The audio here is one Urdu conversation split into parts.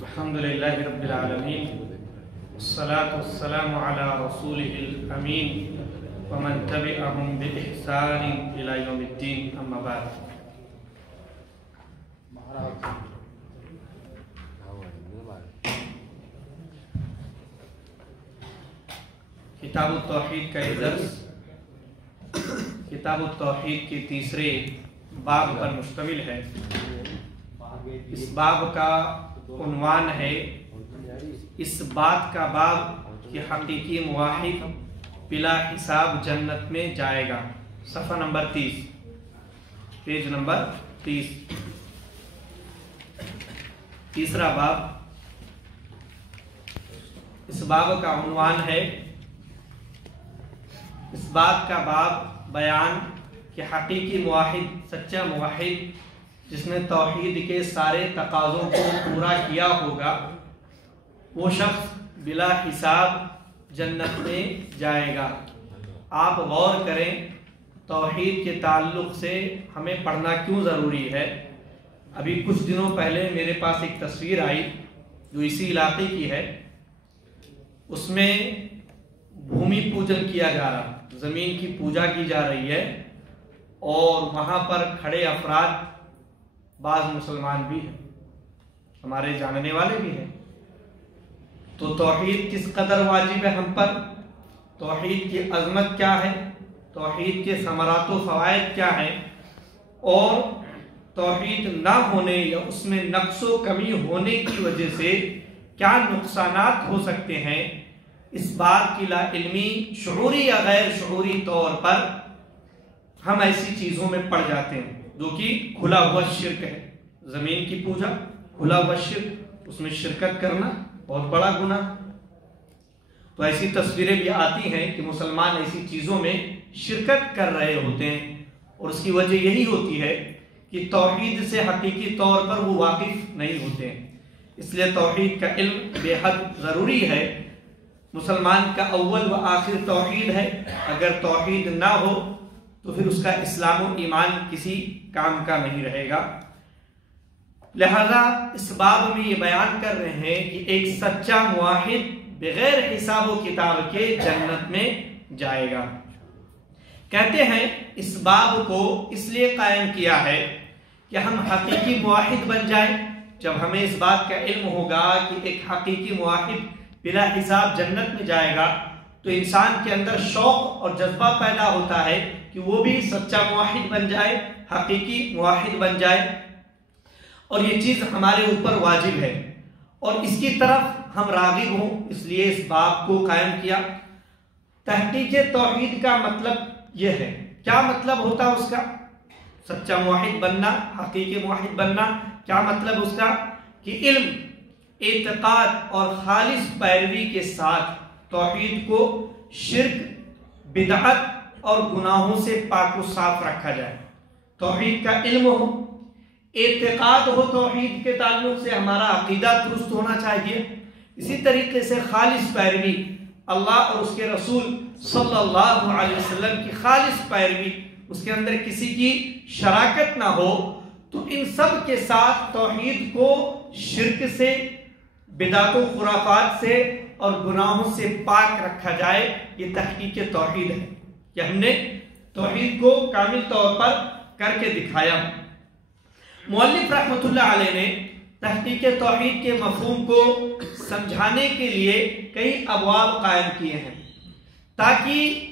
الحمدللہ رب العالمین والصلاة والسلام علی رسولہ الامین ومن تبعہم بإحسان الی یوم الدین اما بعد۔ کتاب التوحید کا یہ درس کتاب التوحید کے تیسرے باب پر مشتمل ہے۔ اس باب کا عنوان ہے اس بات کا باب کہ حقیقی موحد بلا حساب جنت میں جائے گا، صفحہ نمبر 30، پیج نمبر 30، تیسرا باب۔ اس باب کا عنوان ہے اس بات کا باب بیان کہ حقیقی موحد، سچا موحد جس نے توحید کے سارے تقاضوں کو پورا کیا ہوگا، وہ شخص بلا حساب جنت میں جائے گا۔ آپ غور کریں توحید کے تعلق سے ہمیں پڑھنا کیوں ضروری ہے۔ ابھی کچھ دنوں پہلے میرے پاس ایک تصویر آئی جو اسی علاقے کی ہے، اس میں بھومی پوجن کیا جا رہا، زمین کی پوجا کی جا رہی ہے، اور وہاں پر کھڑے افراد بعض مسلمان بھی ہیں، ہمارے جاننے والے بھی ہیں۔ تو توحید کس قدر واجب ہے ہم پر، توحید کی عظمت کیا ہے، توحید کے ثمرات و فوائد کیا ہیں، اور توحید نہ ہونے یا اس میں نقص و کمی ہونے کی وجہ سے کیا نقصانات ہو سکتے ہیں، اس بات کی لا علمی شعوری یا غیر شعوری طور پر ہم ایسی چیزوں میں پڑ جاتے ہیں جو کہ کھلا ہوا شرک ہے۔ زمین کی پوجا کھلا ہوا شرک، اس میں شرکت کرنا بہت بڑا گناہ۔ تو ایسی تصویریں بھی آتی ہیں کہ مسلمان ایسی چیزوں میں شرکت کر رہے ہوتے ہیں، اور اس کی وجہ یہی ہوتی ہے کہ توحید سے حقیقی طور پر وہ واقف نہیں ہوتے ہیں۔ اس لیے توحید کا علم بے حد ضروری ہے۔ مسلمان کا اول و آخر توحید ہے، اگر توحید نہ ہو تو پھر اس کا اسلام و ایمان کسی کام کا نہیں رہے گا۔ لہذا اس باب میں یہ بیان کر رہے ہیں کہ ایک سچا موحد بغیر حساب و کتاب کے جنت میں جائے گا۔ کہتے ہیں اس باب کو اس لیے قائم کیا ہے کہ ہم حقیقی موحد بن جائیں۔ جب ہمیں اس بات کا علم ہوگا کہ ایک حقیقی موحد بلا حساب جنت میں جائے گا، تو انسان کے اندر شوق اور جذبہ پیدا ہوتا ہے کہ وہ بھی سچا موحد بن جائے، حقیقی موحد بن جائے، اور یہ چیز ہمارے اوپر واجب ہے اور اس کی طرف ہم راغب ہوں۔ اس لیے اس باب کو قائم کیا۔ تحقیق توحید کا مطلب یہ ہے، کیا مطلب ہوتا ہے اس کا؟ سچا موحد بننا، حقیقی موحد بننا، کیا مطلب اس کا؟ کہ علم، اعتقاد اور خالص پیروی کے ساتھ توحید کو شرک، بدعت اور گناہوں سے پاک و صاف رکھا جائے۔ توحید کا علم ہو، اعتقاد ہو، توحید کے تعلق سے ہمارا عقیدہ درست ہونا چاہیے۔ اسی طریقے سے خالص پیروی، اللہ اور اس کے رسول صلی اللہ علیہ وسلم کی خالص پیروی، اس کے اندر کسی کی شراکت نہ ہو۔ تو ان سب کے ساتھ توحید کو شرک سے، بدعت و خرافات سے اور گناہوں سے پاک رکھا جائے۔ یہ تحقیق توحید ہے کہ ہم نے توحید کو کامل طور پر کر کے دکھایا۔ مؤلف رحمۃ اللہ علیہ نے تحقیق توحید کے مفہوم کو سمجھانے کے لیے کئی ابواب قائم کیے ہیں، تاکہ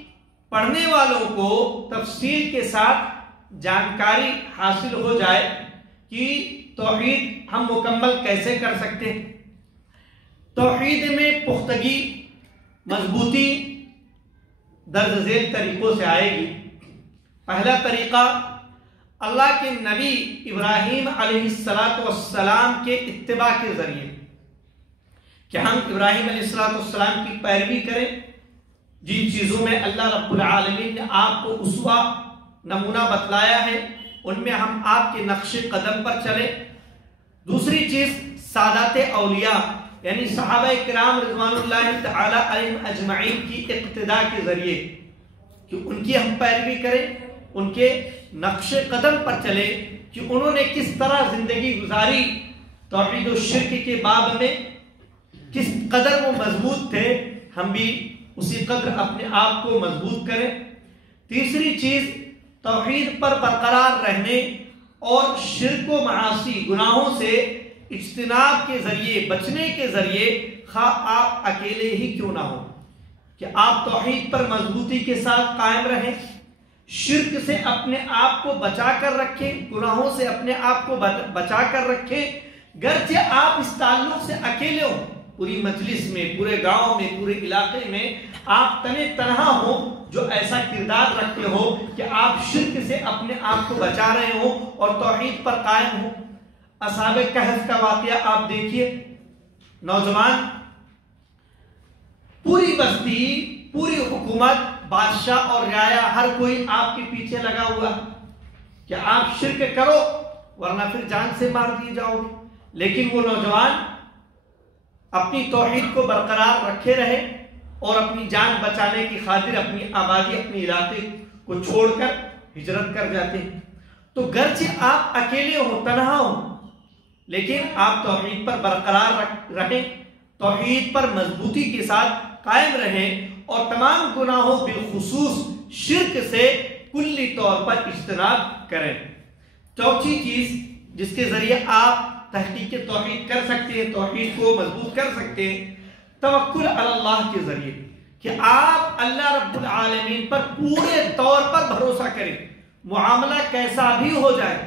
پڑھنے والوں کو تفصیل کے ساتھ جانکاری حاصل ہو جائے کہ توحید ہم مکمل کیسے کر سکتے ہیں۔ توحید میں پختگی، مضبوطی درج ذیل طریقوں سے آئے گی۔ پہلا طریقہ اللہ کے نبی ابراہیم علیہ السلام کے اتباع کے ذریعے، کہ ہم ابراہیم علیہ السلام کی پیروی کریں، جن چیزوں میں اللہ رب العالمین نے آپ کو اسوہ، نمونہ بتلایا ہے، ان میں ہم آپ کے نقش قدم پر چلیں۔ دوسری چیز سادات اولیاء یعنی صحابہ کرام رضوان اللہ تعالی علیہم اجمعین کی اقتداء کے ذریعے کہ ان کی ہم پیروی کریں، ان کے نقش قدم پر چلے کہ انہوں نے کس طرح زندگی گزاری، توحید و شرک کے باب میں کس قدر وہ مضبوط تھے، ہم بھی اسی قدر اپنے آپ کو مضبوط کریں۔ تیسری چیز، توحید پر برقرار رہنے اور شرک و معاصی گناہوں سے اجتناب کے ذریعے، بچنے کے ذریعے، خواہ آپ اکیلے ہی کیوں نہ ہو، کہ آپ توحید پر مضبوطی کے ساتھ قائم رہیں، شرک سے اپنے آپ کو بچا کر رکھیں، گناہوں سے اپنے آپ کو بچا کر رکھیں، گرچہ آپ اس تعلق سے اکیلے ہوں، پوری مجلس میں، پورے گاؤں میں، پورے علاقے میں آپ تنے تنہا ہو جو ایسا کردار رکھتے ہو کہ آپ شرک سے اپنے آپ کو بچا رہے ہو اور توحید پر قائم ہو۔ اصحاب کہف کا واقعہ آپ دیکھیے، نوجوان، پوری بستی، پوری حکومت، بادشاہ اور رعایا، ہر کوئی آپ کے پیچھے لگا ہوا کہ آپ شرک کرو ورنہ پھر جان سے مار دیے جاؤ گے، لیکن وہ نوجوان اپنی توحید کو برقرار رکھے رہے اور اپنی جان بچانے کی خاطر اپنی آبادی، اپنی علاقے کو چھوڑ کر ہجرت کر جاتے ہیں۔ تو گرچہ آپ اکیلے ہو، تنہا ہو، لیکن آپ توحید پر برقرار رہیں، توحید پر مضبوطی کے ساتھ قائم رہیں اور تمام گناہوں بالخصوص شرک سے کلی طور پر اجتناب کریں۔ چوتھی چیز جس کے ذریعے آپ تحقیق توحید کر سکتے ہیں، توحید کو مضبوط کر سکتے ہیں، توکل علی اللہ کے ذریعے، کہ آپ اللہ رب العالمین پر پورے طور پر بھروسہ کریں، معاملہ کیسا بھی ہو جائے۔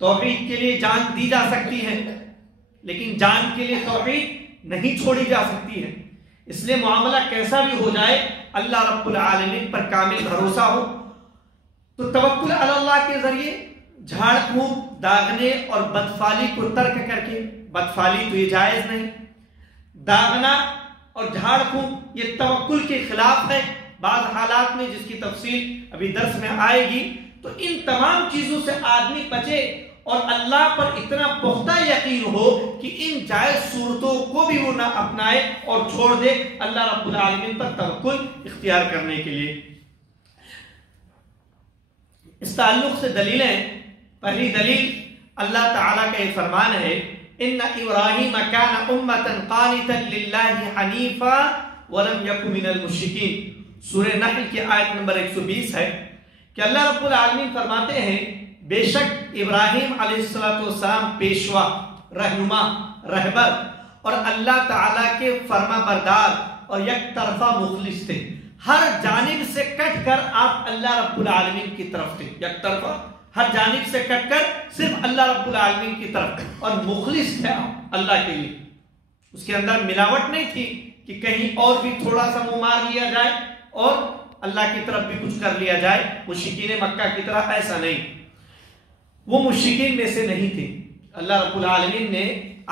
توحید کے لیے جان دی جا سکتی ہے، لیکن جان کے لیے توحید نہیں چھوڑی جا سکتی ہے، اس لیے معاملہ کیسا بھی ہو جائے اللہ رب العالمین پر کامل بھروسہ ہو۔ تو توکل علی اللہ کے ذریعے جھاڑ پھونک، داغنے اور بدفعلی کو ترک کر کے، بدفعلی تو یہ جائز نہیں، داغنا اور جھاڑ پھونک یہ توکل کے خلاف ہے بعض حالات میں، جس کی تفصیل ابھی درس میں آئے گی۔ تو ان تمام چیزوں سے آدمی بچے اور اللہ پر اتنا پختہ یقین ہو کہ ان جائز صورتوں کو بھی وہ نہ اپنائے اور چھوڑ دے اللہ رب العالمین پر توکل اختیار کرنے کے لیے۔ اس تعلق سے دلیلیں، پہلی دلیل اللہ تعالیٰ کا یہ فرمان ہے، ان ابراہیم کان امۃ قانتا للہ حنیفا ولم یک من المشرکین، سورہ نحل کی آیت نمبر 120 ہے کہ اللہ رب العالمین فرماتے ہیں بے شک ابراہیم علیہ السلام پیشوا، رہنما، رہبر اور اللہ تعالیٰ کے فرما بردار اور یک طرفہ مخلص تھے، ہر جانب سے کٹ کر آپ اللہ رب العالمین کی طرف تھے، یک طرفہ، ہر جانب سے کٹ کر صرف اللہ رب العالمین کی طرف، اور مخلص تھے آپ اللہ کے لیے، اس کے اندر ملاوٹ نہیں تھی کہ کہیں اور بھی تھوڑا سا منہ مار لیا جائے اور اللہ کی طرف بھی کچھ کر لیا جائے، مشرکین مکہ کی طرح ایسا نہیں، وہ مشرکین میں سے نہیں تھے۔ اللہ رب العالمین نے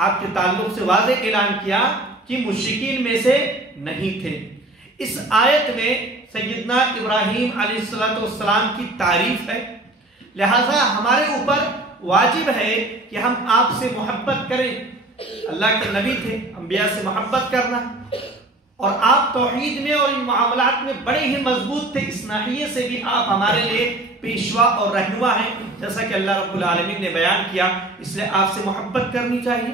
آپ کے تعلق سے واضح اعلان کیا کہ مشرکین میں سے نہیں تھے۔ اس آیت میں سیدنا ابراہیم علیہ السلام کی تعریف ہے، لہذا ہمارے اوپر واجب ہے کہ ہم آپ سے محبت کریں، اللہ کے نبی تھے، انبیاء سے محبت کرنا، اور آپ توحید میں اور ان معاملات میں بڑے ہی مضبوط تھے، اس ناحیے سے بھی آپ ہمارے لیے پیشوا اور رہنما ہیں، جیسا کہ اللہ رب العالمین نے بیان کیا، اس لیے آپ سے محبت کرنی چاہیے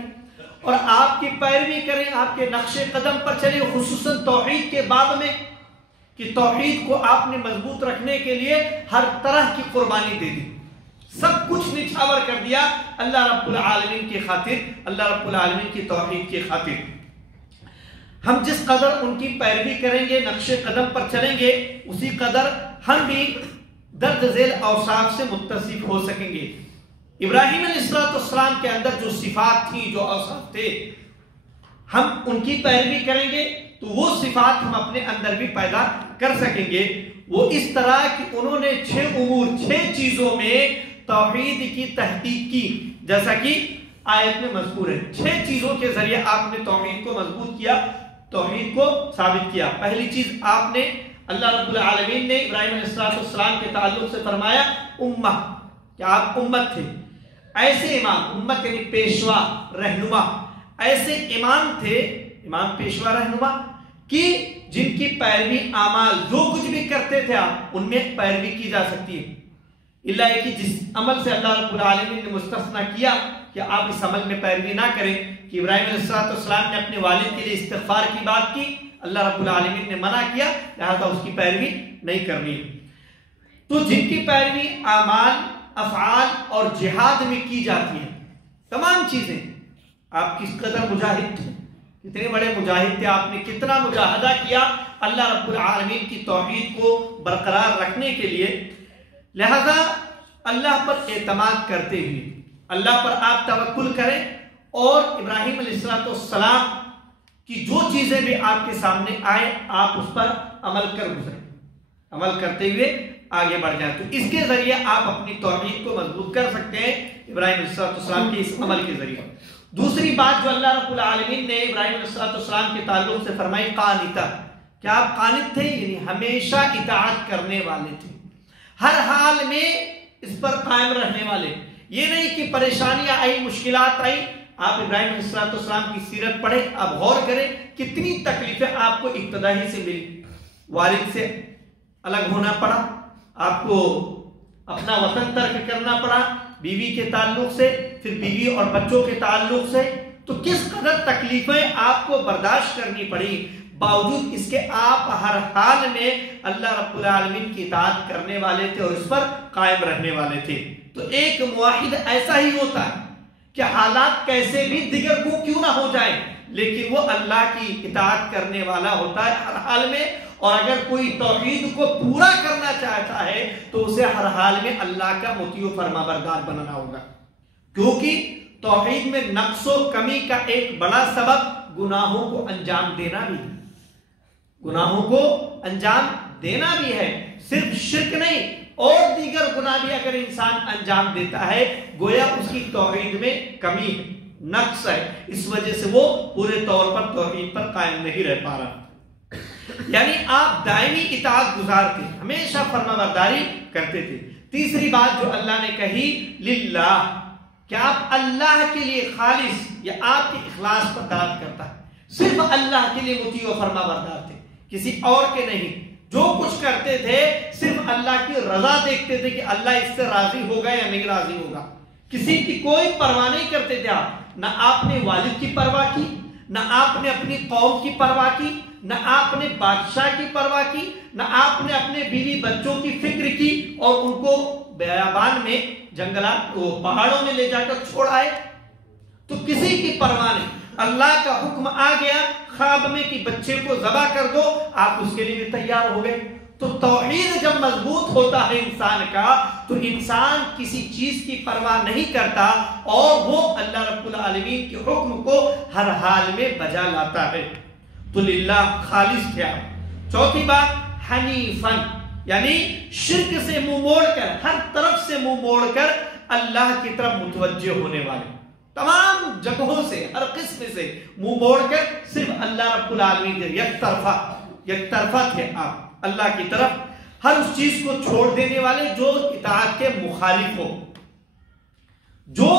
اور آپ کی پیروی کریں، آپ کے نقش قدم پر چلیں، خصوصاً توحید کے باب میں، کہ توحید کو آپ نے مضبوط رکھنے کے لیے ہر طرح کی قربانی دے دی، سب کچھ نچھاور کر دیا اللہ رب العالمین کی خاطر، اللہ رب العالمین کی توحید کی خاطر۔ ہم جس قدر ان کی پیروی کریں گے، نقش قدم پر چلیں گے، اسی قدر ہم بھی درج ذیل اوصاف سے متصف ہو سکیں گے۔ ابراہیم علیہ السلام کے اندر جو صفات تھیں، جو اوصاف تھے، ہم ان کی پیروی کریں گے تو وہ صفات ہم اپنے اندر بھی پیدا کر سکیں گے۔ وہ اس طرح کہ انہوں نے 6 امور، 6 چیزوں میں توحید کی تحقیق کی، جیسا کہ آیت میں مذکور ہے۔ 6 چیزوں کے ذریعے آپ نے توحید کو مضبوط کیا، توحید کو ثابت کیا۔ پہلی چیز آپ نے، اللہ رب العالمین نے ابراہیم علیہ السلام کے تعلق سے فرمایا امہ، کہ آپ امت تھے، ایسے امام، امت یعنی پیشوا، رہنما، ایسے امام تھے، امام پیشوا رہنما، کہ جن کی پیروی اعمال، جو کچھ بھی کرتے تھے آپ، ان میں پیروی کی جا سکتی ہے۔ اللہ ہے کہ جس عمل سے اللہ رب العالمین نے مستثنا کیا کہ آپ اس عمل میں پیروی نہ کریں، کہ ابراہیم علیہ السلام نے اپنے والد کے لیے استغفار کی بات کی، اللہ رب العالمین نے منع کیا، لہذا اس کی پیروی نہیں کرنی۔ تو جن کی پیروی اعمال، افعال اور جہاد میں کی جاتی ہے، تمام چیزیں، آپ کس قدر مجاہد تھے، کتنے بڑے مجاہد تھے، آپ نے کتنا مجاہدہ کیا اللہ رب العالمین کی توحید کو برقرار رکھنے کے لیے، لہذا اللہ پر اعتماد کرتے ہوئے اللہ پر آپ توکل کریں اور ابراہیم علیہ السلام کی جو چیزیں بھی آپ کے سامنے آئے آپ اس پر عمل کر گزریں، عمل کرتے ہوئے آگے بڑھ جائیں، تو اس کے ذریعے آپ اپنی توحید کو مضبوط کر سکتے ہیں ابراہیم علیہ السلام کے اس عمل کے ذریعے۔ دوسری بات جو اللہ رب العالمین نے ابراہیم علیہ السلام کے تعلق سے فرمائی، قانتا، کیا آپ قانت تھے، یعنی ہمیشہ اطاعت کرنے والے تھے، ہر حال میں اس پر قائم رہنے والے، یہ نہیں کہ پریشانیاں آئی، مشکلات آئی، آپ ابراہیم علیہ السلام کی سیرت پڑھیں، آپ غور کریں کتنی تکلیفیں آپ کو ابتدا ہی سے ملی، والد سے الگ ہونا پڑا، آپ کو اپنا وطن ترک کرنا پڑا، بیوی کے تعلق سے، پھر بیوی اور بچوں کے تعلق سے، تو کس قدر تکلیفیں آپ کو برداشت کرنی پڑی، باوجود اس کے آپ ہر حال میں اللہ رب العالمین کی اطاعت کرنے والے تھے اور اس پر قائم رہنے والے تھے۔ تو ایک موحد ایسا ہی ہوتا ہے کہ حالات کیسے بھی دیگر کو کیوں نہ ہو جائیں، لیکن وہ اللہ کی اطاعت کرنے والا ہوتا ہے ہر حال میں، اور اگر کوئی توحید کو پورا کرنا چاہتا ہے تو اسے ہر حال میں اللہ کا مطیع و فرما بردار بننا ہوگا، کیونکہ توحید میں نقص و کمی کا ایک بڑا سبب گناہوں کو انجام دینا بھی ہے، گناہوں کو انجام دینا بھی ہے، صرف شرک نہیں اور دیگر گناہ بھی اگر انسان انجام دیتا ہے گویا اس کی توحید میں کمی ہے، نقص ہے، اس وجہ سے وہ پورے طور پر توحید پر قائم نہیں رہ پا رہا، یعنی آپ دائمی اطاعت گزار تھے، ہمیشہ فرما برداری کرتے تھے۔ تیسری بات جو اللہ نے کہی، للہ، کہ آپ اللہ کے لیے خالص، یا آپ کے اخلاص پر دلالت کرتا ہے، صرف اللہ کے لیے مطیع و فرما بردار تھے، کسی اور کے نہیں، جو کچھ کرتے تھے صرف اللہ کی رضا دیکھتے تھے کہ اللہ اس سے راضی ہوگا یا نہیں راضی ہوگا، کسی کی کوئی پرواہ نہیں کرتے تھے آپ، نہ آپ نے والد کی پرواہ کی، نہ آپ نے اپنی قوم کی پرواہ کی، نہ آپ نے بادشاہ کی پرواہ کی، نہ آپ نے اپنے بیوی بچوں کی فکر کی اور ان کو بیابان میں، جنگلات، پہاڑوں میں لے جا کر چھوڑ آئے، تو کسی کی پرواہ نہیں، اللہ کا حکم آ گیا خواب میں کہ بچے کو ذبح کر دو، آپ اس کے لیے بھی تیار ہو گئے۔ تو توحید جب مضبوط ہوتا ہے انسان کا تو انسان کسی چیز کی پرواہ نہیں کرتا اور وہ اللہ رب العالمین کے حکم کو ہر حال میں بجا لاتا ہے، تو للہ خالص تھے آپ۔ چوتھی بات، حنیفاً، یعنی شرک سے منہ موڑ کر، ہر طرف سے منہ موڑ کر اللہ کی طرف متوجہ ہونے والے، تمام جگہوں سے، ہر قسم سے منہ موڑ کر صرف اللہ رب العالمین کے یک طرفہ تھے آپ اللہ کی طرف، ہر اس چیز کو چھوڑ دینے والے جو اطاعت کے مخالف ہو، جو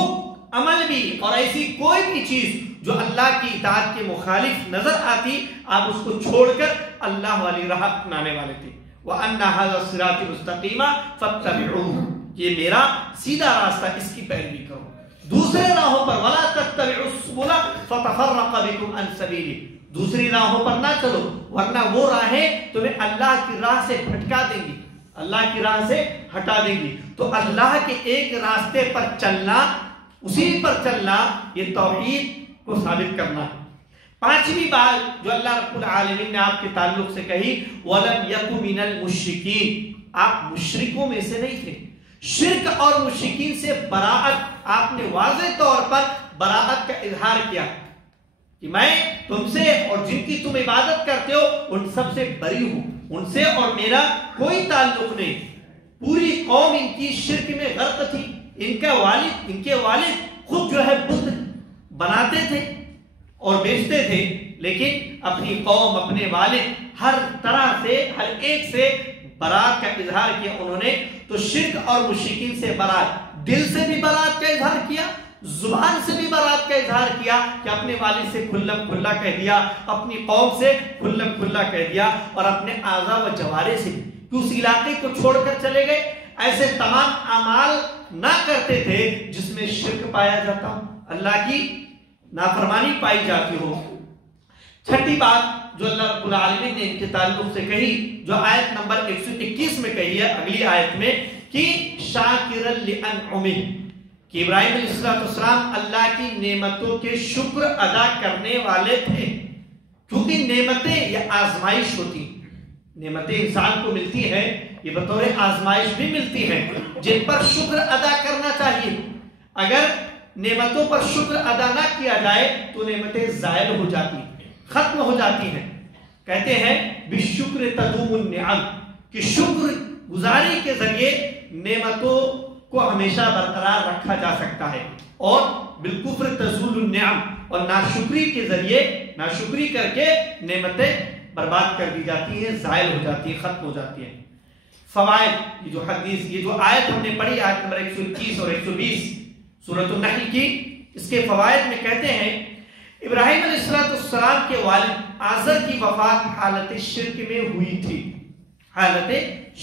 عمل بھی اور ایسی کوئی بھی چیز جو اللہ کی اطاعت کے مخالف نظر آتی آپ اس کو چھوڑ کر اللہ والی راہ اپنانے والے تھے۔ وَأَنَّ هَذَا الصِّرَاطِ مُسْتَقِيمًا فَاتَّبِعُوهُ، یہ میرا سیدھا راستہ، اس کی پیروی کرو۔ دوسرے راہوں پر وَلَا تَتَّبِعُوا السُّبُلَ فَتَفَرَّقَ بِكُمْ عَنْ سَبِيلِهِ، دوسری راہوں پر نہ چلو ورنہ وہ راہیں تمہیں اللہ کی راہ سے بھٹکا دیں گی، اللہ کی راہ سے ہٹا دیں گی۔ تو اللہ کے ایک راستے پر چلنا، اسی پر چلنا، یہ توحید کو ثابت کرنا ہے۔ پانچویں بات جو اللہ رب العالمین نے آپ کے تعلق سے کہی، وَلَمْ يَكُ مِنَ الْمُشْرِكِينَ، آپ مشرکوں میں سے نہیں تھے، شرک اور مشرکین سے براعت، آپ نے واضح طور پر براعت کا اظہار کیا کہ میں تم سے اور جن کی تم عبادت کرتے ہو ان سب سے بری ہوں، ان سے اور میرا کوئی تعلق نہیں۔ پوری قوم ان کی شرک میں غرق تھی، ان کے والد خود جو ہے بت بناتے تھے اور بیچتے تھے، لیکن اپنی قوم، اپنے والد، ہر طرح سے، ہر ایک سے برات کا اظہار کیا انہوں نے۔ تو شرک اور مشرکین سے برات، دل سے بھی برات کا اظہار کیا، زبان سے بھی برات کا اظہار کیا کہ اپنے والد سے کھلم کھلا کہہ دیا، اپنی قوم سے کھلم کھلا کہہ دیا، اور اپنے اعضاء و جوارح سے کہ اس علاقے کو چھوڑ کر چلے گئے۔ ایسے تمام اعمال نہ کرتے تھے جس میں شرک پایا جاتا ہو، اللہ کی نافرمانی پائی جاتی ہو۔ چھٹی بات جو اللہ رب العالمین نے ان کے تعلق سے کہی، جو آیت نمبر 121 میں کہی ہے، اگلی آیت میں، کہ شاکرا لانعمہ، کہ ابراہیم علیہ السلام اللہ کی نعمتوں کے شکر ادا کرنے والے تھے، کیونکہ نعمتیں یہ آزمائش ہوتی، نعمتیں انسان کو ملتی ہیں، یہ بطور آزمائش بھی ملتی ہیں جن پر شکر ادا کرنا چاہیے۔ اگر نعمتوں پر شکر ادا نہ کیا جائے تو نعمتیں زائل ہو جاتی ہیں، ختم ہو جاتی ہیں۔ کہتے ہیں بالشکر تدوم النعم، کہ شکر گزاری کے ذریعے نعمتوں کو ہمیشہ برقرار رکھا جا سکتا ہے، اور بالکفر تزول النعم، اور ناشکری کے ذریعے ناشکری کر کے نعمتیں برباد کر دی جاتی ہیں، زائل ہو جاتی ہیں، ختم ہو جاتی ہیں۔ فوائد، یہ جو حدیث، یہ جو آیت ہم نے پڑھی، آیت نمبر 121 اور 120 سورۃ النحل کی، اس کے فوائد میں کہتے ہیں ابراہیم علیہ السلام کے والد آزر کی وفات حالت شرک میں ہوئی تھی، حالت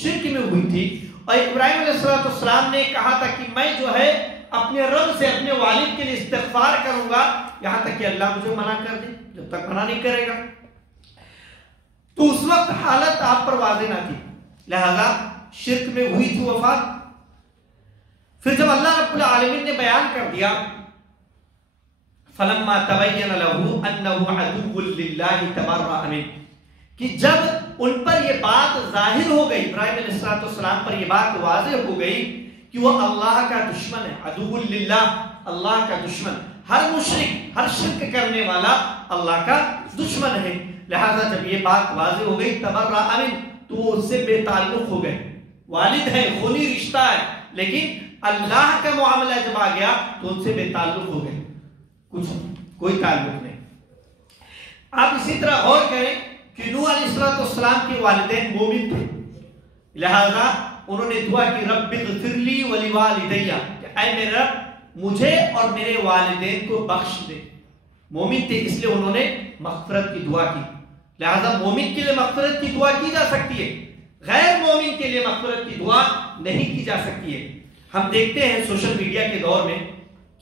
شرک میں ہوئی تھی، اور ابراہیم علیہ السلام نے کہا تھا کہ میں جو ہے اپنے رب سے اپنے والد کے لیے استغفار کروں گا یہاں تک کہ اللہ مجھے منع کر دے، جب تک منع نہیں کرے گا۔ تو اس وقت حالت آپ پر واضح نہ تھی، لہذا شرک میں ہوئی تھی وفات۔ پھر جب اللہ رب العالمین نے بیان کر دیا فلما تبین له انه عدو للہ تبرأ منہ، کہ جب ان پر یہ بات ظاہر ہو گئی، ابراہیم علیہ السلام پر یہ بات واضح ہو گئی کہ وہ اللہ کا دشمن ہے، عدو للہ، اللہ کا دشمن، ہر مشرک، ہر شرک کرنے والا اللہ کا دشمن ہے، لہذا جب یہ بات واضح ہو گئی تبرأ منہ، تو وہ اس سے بے تعلق ہو گئے۔ والد ہے، خونی رشتہ ہے، لیکن اللہ کا معاملہ جب آ گیا تو ان سے بے تعلق ہو گئے، کوئی تعلق نہیں۔ آپ اسی طرح غور کریں کہ نوح علیہ السلام کے والدین مومن تھے، لہذا انہوں نے دعا کی رب اغفر لی ولوالدی، کہ اے میرے رب مجھے اور میرے والدین کو بخش دے۔ مومن تھے اس لیے انہوں نے مغفرت کی دعا کی، لہذا مومن کے لیے مغفرت کی دعا کی جا سکتی ہے، غیر مومن کے لیے مغفرت کی دعا نہیں کی جا سکتی ہے۔ ہم دیکھتے ہیں سوشل میڈیا کے دور میں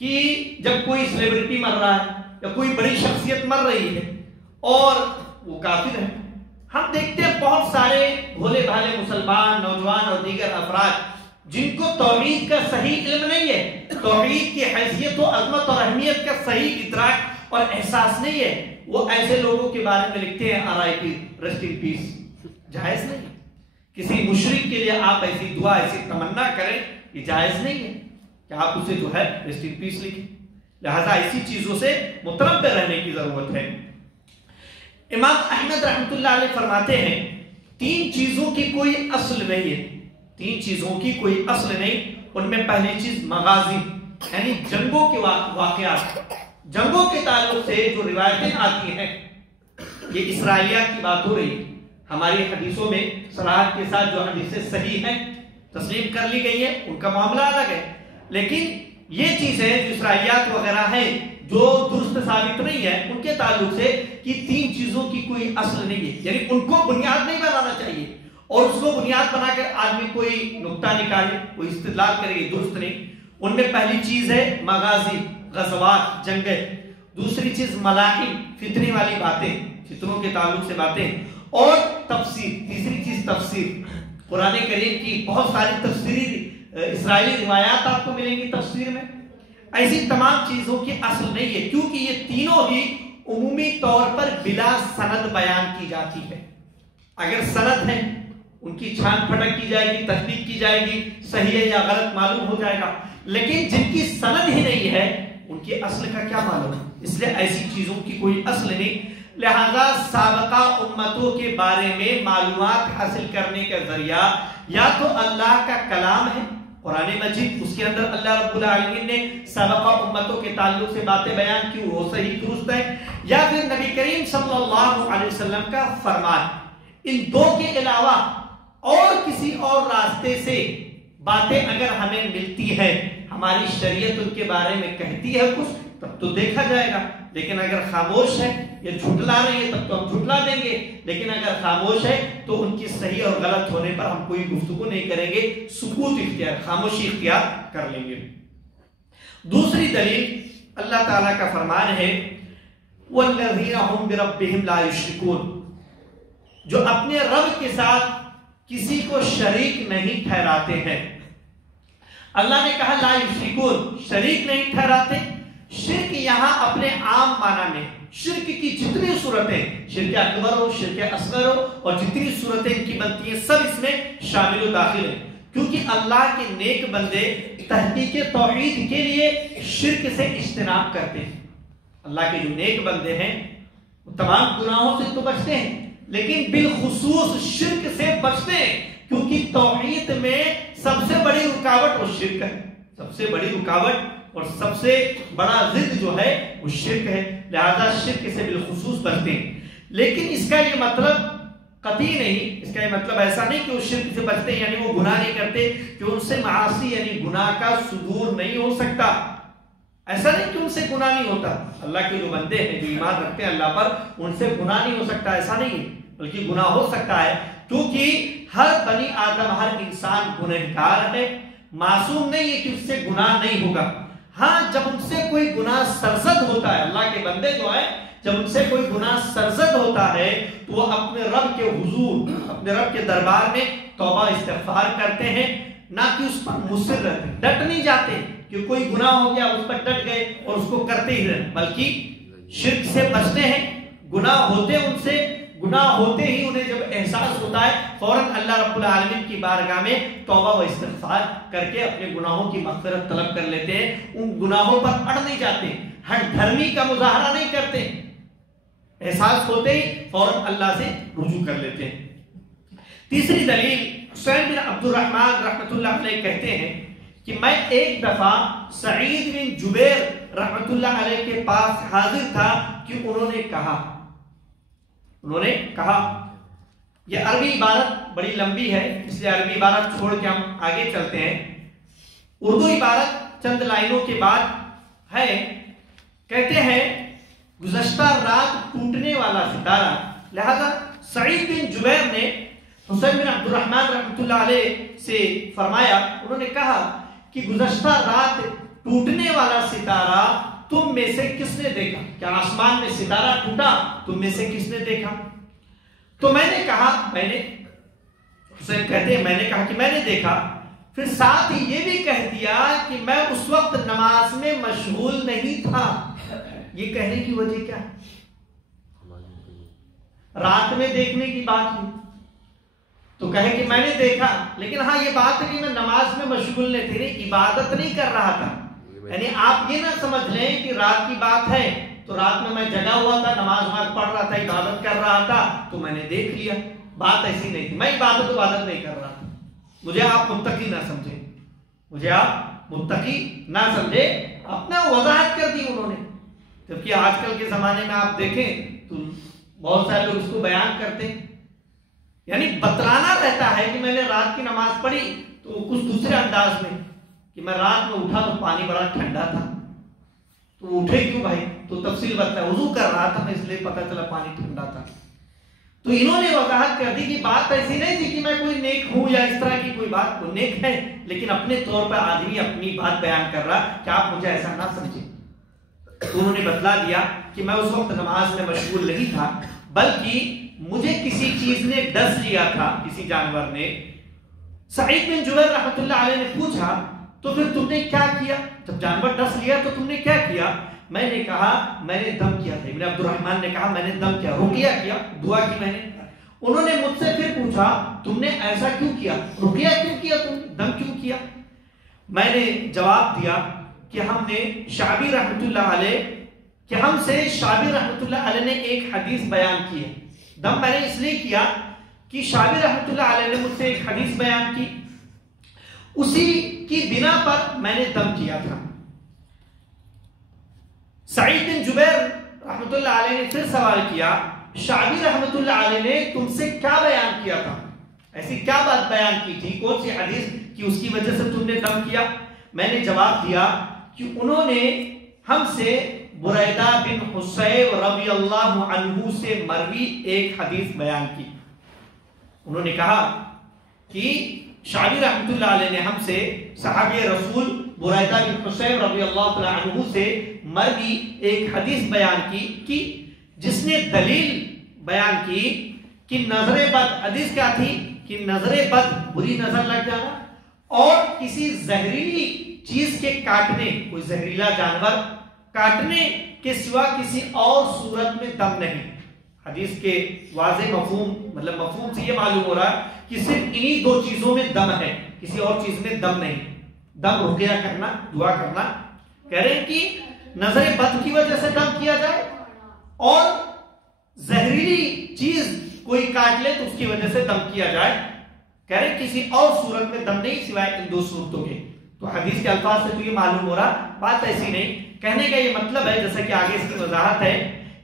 کہ جب کوئی سیلیبریٹی مر رہا ہے یا کوئی بڑی شخصیت مر رہی ہے اور وہ کافر ہے، ہم دیکھتے ہیں بہت سارے بھولے بھالے مسلمان نوجوان اور دیگر افراد جن کو توحید کا صحیح علم نہیں ہے، توحید کی حیثیت و عظمت اور اہمیت کا صحیح ادراک اور احساس نہیں ہے، وہ ایسے لوگوں کے بارے میں لکھتے ہیں RIP، ریسٹ ان پیس۔ جائز نہیں، کسی مشرک کے لیے آپ ایسی دعا، ایسی تمنا کریں، یہ جائز نہیں ہے کہ آپ اسے جو ہے ریسٹ ان پیس لکھیں، لہذا ایسی چیزوں سے متنبہ رہنے کی ضرورت ہے۔ امام احمد رحمۃ اللہ علیہ فرماتے ہیں 3 چیزوں کی کوئی اصل نہیں ہے، 3 چیزوں کی کوئی اصل نہیں، ان میں پہلی چیز مغازی، یعنی جنگوں کے واقعات، جنگوں کے تعلق سے جو روایتیں آتی ہیں، یہ اسرائیلیات کی بات ہو رہی ہے، ہماری حدیثوں میں صراحت کے ساتھ جو حدیثیں صحیح ہیں تسلیم کر لی گئی ہیں، ان کا معاملہ الگ ہے، لیکن یہ چیزیں جو اسرائیلیات وغیرہ ہیں جو درست ثابت نہیں ہے، ان کے تعلق سے کہ 3 چیزوں کی کوئی اصل نہیں ہے، یعنی ان کو بنیاد نہیں بنانا چاہیے، اور اس کو بنیاد بنا کر آدمی کوئی نقطہ نکالے، کوئی استدلال کرے، یہ درست نہیں۔ ان میں پہلی چیز ہے مغازی، غزوات، جنگیں، دوسری چیز ملاحم، فتنے والی باتیں، فتنوں کے تعلق سے باتیں، اور تفسیر، تیسری چیز تفسیر۔ قرآن کریم کی بہت ساری تفسیری اسرائیلی روایات آپ کو ملیں گی تفسیر میں، ایسی تمام چیزوں کی اصل نہیں ہے، کیونکہ یہ تینوں ہی عمومی طور پر بلا سند بیان کی جاتی ہے۔ اگر سند ہے ان کی چھان پھٹک کی جائے گی، تحقیق کی جائے گی، صحیح ہے یا غلط معلوم ہو جائے گا، لیکن جن کی سند ہی نہیں ہے ان کی اصل کا کیا معلوم، اس لیے ایسی چیزوں کی کوئی اصل نہیں۔ لہذا سابقہ امتوں کے بارے میں معلومات حاصل کرنے کا ذریعہ یا تو اللہ کا کلام ہے قرآن مجید، اس کے اندر اللہ رب العالمین نے سابقہ امتوں کے تعلق سے باتیں بیان کی، وہ صحیح درست ہے، یا پھر نبی کریم صلی اللہ علیہ وسلم کا فرمان۔ ان 2 کے علاوہ اور کسی اور راستے سے باتیں اگر ہمیں ملتی ہیں، ہماری شریعت ان کے بارے میں کہتی ہے کچھ، تب تو دیکھا جائے گا، لیکن اگر خاموش ہے یا جھٹلا رہی ہے تب تو ہم جھٹلا دیں گے، لیکن اگر خاموش ہے تو ان کی صحیح اور غلط ہونے پر ہم کوئی گفتگو نہیں کریں گے، سکوت اختیار، خاموشی اختیار کر لیں گے۔ دوسری دلیل اللہ تعالیٰ کا فرمان ہے وَالَّذِينَ هُمْ بِرَبِّهِمْ لَا يُشْرِكُونَ، جو اپنے رب کے ساتھ کسی کو شریک نہیں ٹھہراتے ہیں۔ اللہ نے کہا لا یشرکون، شریک نہیں ٹھہراتے۔ شرک یہاں اپنے عام معنی میں شرک کی جتنی صورتیں، شرک اکبر ہو، شرک اصغر ہو، اور جتنی صورتیں ان کی بنتی ہیں سب اس میں شامل و داخل ہیں، کیونکہ اللہ کے نیک بندے تحقیق توحید کے لیے شرک سے اجتناب کرتے ہیں۔ اللہ کے جو نیک بندے ہیں وہ تمام گناہوں سے تو بچتے ہیں، لیکن بالخصوص شرک سے بچتے ہیں، کیونکہ توحید میں سب سے بڑی رکاوٹ وہ شرک ہے، سب سے بڑی رکاوٹ اور سب سے بڑا ضد جو ہے وہ شرک ہے، لہذا شرک سے بالخصوص بچتے ہیں۔ لیکن اس کا یہ مطلب قطعی نہیں، اس کا یہ مطلب ایسا نہیں کہ وہ شرک سے بچتے ہیں یعنی وہ گناہ نہیں کرتے، کہ ان سے معاصی یعنی گناہ کا صدور نہیں ہو سکتا، ایسا نہیں کہ ان سے گناہ نہیں ہوتا۔ اللہ کے جو بندے ہیں جو ایمان رکھتے ہیں اللہ پر، ان سے گناہ نہیں ہو سکتا، ایسا نہیں ہے، بلکہ گناہ ہو سکتا ہے، کیونکہ ہر بنی آدم، ہر انسان گنہگار ہے، معصوم نہیں ہے کہ اس سے گناہ نہیں ہوگا۔ ہاں جب ان سے کوئی گناہ سرزد ہوتا ہے، اللہ کے بندے جو ہیں جب ان سے کوئی گناہ سرزد ہوتا ہے تو وہ اپنے رب کے حضور، اپنے رب کے دربار میں توبہ استغفار کرتے ہیں، نہ کہ اس پر مصر رہتے، ڈٹ نہیں جاتے کہ کوئی گناہ ہو گیا اس پر ڈٹ گئے اور اس کو کرتے ہی رہے، بلکہ شرک سے بچتے ہیں۔ گناہ ہوتے ان سے، گناہ ہوتے ہی انہیں جب احساس ہوتا ہے فوراً اللہ رب العالمین کی بارگاہ میں توبہ و استغفار کر کے اپنے گناہوں کی مغفرت طلب کر لیتے ہیں، ان گناہوں پر اڑ نہیں جاتے، ہٹ دھرمی کا مظاہرہ نہیں کرتے، احساس ہوتے ہی فوراً اللہ سے رجوع کر لیتے ہیں۔ تیسری دلیل، حسین بن عبد الرحمن رحمۃ اللہ علیہ کہتے ہیں کہ میں ایک دفعہ سعید بن جبیر رحمۃ اللہ علیہ کے پاس حاضر تھا کہ انہوں نے کہا، یہ عربی عبارت بڑی لمبی ہے اس لیے عربی عبارت چھوڑ کے ہم آگے چلتے ہیں۔ اردو عبارت چند لائنوں کے بعد ہے، کہتے ہیں گزشتہ رات ٹوٹنے والا ستارہ، لہذا سعید بن جبیر نے حسین بن عبد الرحمن رحمۃ اللہ علیہ سے فرمایا، انہوں نے کہا کہ گزشتہ رات ٹوٹنے والا ستارہ تم میں سے کس نے دیکھا؟ کیا آسمان میں ستارہ ٹوٹا تم میں سے کس نے دیکھا؟ تو میں نے کہا، حسین کہتے ہیں میں نے کہا کہ میں نے دیکھا، پھر ساتھ ہی یہ بھی کہہ دیا کہ میں اس وقت نماز میں مشغول نہیں تھا۔ یہ کہنے کی وجہ کیا؟ رات میں دیکھنے کی بات ہوئی تو کہے کہ میں نے دیکھا، لیکن ہاں یہ بات ہے کہ میں نماز میں مشغول نہیں تھی، عبادت نہیں کر رہا تھا، یعنی آپ یہ نہ سمجھ لیں کہ رات کی بات ہے تو رات میں جگا ہوا تھا، نماز پڑھ رہا تھا، عبادت کر رہا تھا تو میں نے دیکھ لیا، بات ایسی نہیں تھی، میں عبادت نہیں کر رہا تھا۔ مجھے آپ متقی نہ سمجھیں، مجھے آپ متقی نہ سمجھے، اپنا وضاحت کر دی انہوں نے، جبکہ آج کل کے زمانے میں آپ دیکھیں تو بہت سارے لوگ اس کو بیان کرتے ہیں، یعنی بتلانا رہتا ہے کہ میں نے رات کی نماز پڑھی تو کچھ دوسرے انداز میں کہ میں رات میں اٹھا تو پانی بڑا ٹھنڈا تھا، تو اٹھے کیوں بھائی؟ تو تفصیل بتایا، وضو کر رہا تھا میں اس لیے پتہ چلا پانی ٹھنڈا تھا۔ تو انہوں نے وضاحت کر دی کہ بات ایسی نہیں تھی کہ میں کوئی نیک ہوں یا اس طرح کی کوئی بات، وہ نیک ہے لیکن اپنے طور پر آدمی اپنی بات بیان کر رہا کہ آپ مجھے ایسا نہ سمجھیں۔ تو انہوں نے بتلا دیا کہ میں اس وقت نماز میں مشغول نہیں تھا، بلکہ مجھے کسی چیز نے ڈس لیا تھا، کسی جانور نے۔ سعید بن جبیر رحمۃ اللہ علیہ نے پوچھا تو پھر تم نے کیا کیا؟ جب جانور ڈس لیا تو تم نے کیا کیا؟ میں نے کہا میں نے دم کیا تھا۔ ابن عبد الرحمن نے کہا میں نے دم کیا، رقیہ کیا، دعا کی میں نے۔ انہوں نے مجھ سے پھر پوچھا تم نے ایسا کیوں کیا، رقیہ کیوں کیا، تم نے دم کیوں کیا؟ میں نے جواب دیا کہ ہم نے شعبی رحمۃ اللہ علیہ کہ ہم سے شعبی رحمۃ اللہ علیہ نے ایک حدیث بیان کی ہے۔ دم میں نے اس لیے کیا کہ شعبی رحمۃ اللہ علیہ نے مجھ سے ایک حدیث بیان کی، اسی کی بنا پر میں نے دم کیا تھا۔ سعید بن جبیر رحمۃ اللہ علیہ نے پھر سوال کیا شعبی رحمۃ اللہ علیہ نے تم سے کیا بیان کیا تھا، ایسی کیا بات بیان کی تھی، کون سی حدیث کہ اس کی وجہ سے تم نے دم کیا؟ میں نے جواب دیا کہ انہوں نے ہم سے بریدہ بن حصیب رضی اللہ عنہ سے مروی ایک حدیث بیان کی. انہوں نے کہا کہ شعبی رحمۃ اللہ علیہ نے ہم سے صحابی رسول بریدہ بن حصیب رضی اللہ تعالی عنہ سے مروی ایک حدیث بیان کی کہ جس نے دلیل بیان کی کہ نظر بد، حدیث کیا تھی کہ نظر بد بری نظر لگ جانا اور کسی زہریلی چیز کے کاٹنے، کوئی زہریلا جانور کاٹنے کے سوا کسی اور صورت میں دم نہیں. حدیث کے واضح مفہوم، مطلب مفہوم سے یہ معلوم ہو رہا ہے کہ صرف انہی دو چیزوں میں دم ہے، کسی اور چیز میں دم نہیں. دم رقیہ کرنا، دعا کرنا. کہہ رہے ہیں کہ نظر بد کی وجہ سے دم کیا جائے اور زہریلی چیز کوئی کاٹ لے تو اس کی وجہ سے دم کیا جائے. کہہ رہے ہیں کسی اور صورت میں دم نہیں سوائے ان دو صورتوں کے. تو حدیث کے الفاظ سے تو یہ معلوم ہو رہا بات ایسی نہیں. کہنے کا یہ مطلب ہے جیسا کہ آگے اس کی وضاحت ہے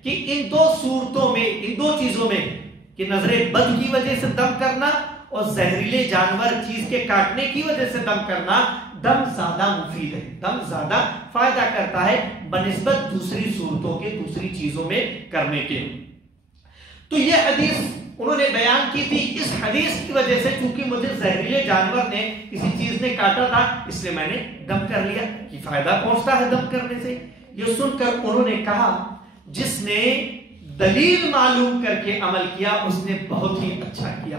کہ ان دو صورتوں میں، ان دو چیزوں میں کہ نظر بد کی وجہ سے دم کرنا اور زہریلے جانور چیز کے کاٹنے کی وجہ سے دم کرنا، دم زیادہ مفید ہے، دم زیادہ فائدہ کرتا ہے بنسبت دوسری صورتوں کے، دوسری چیزوں میں کرنے کے. تو یہ حدیث انہوں نے بیان کی تھی. اس حدیث کی وجہ سے چونکہ مجھے زہریلے جانور نے، کسی چیز نے کاٹا تھا، اس لیے میں نے دم کر لیا کہ فائدہ پہنچتا ہے دم کرنے سے. یہ سن کر انہوں نے کہا جس نے دلیل معلوم کر کے عمل کیا اس نے بہت ہی اچھا کیا.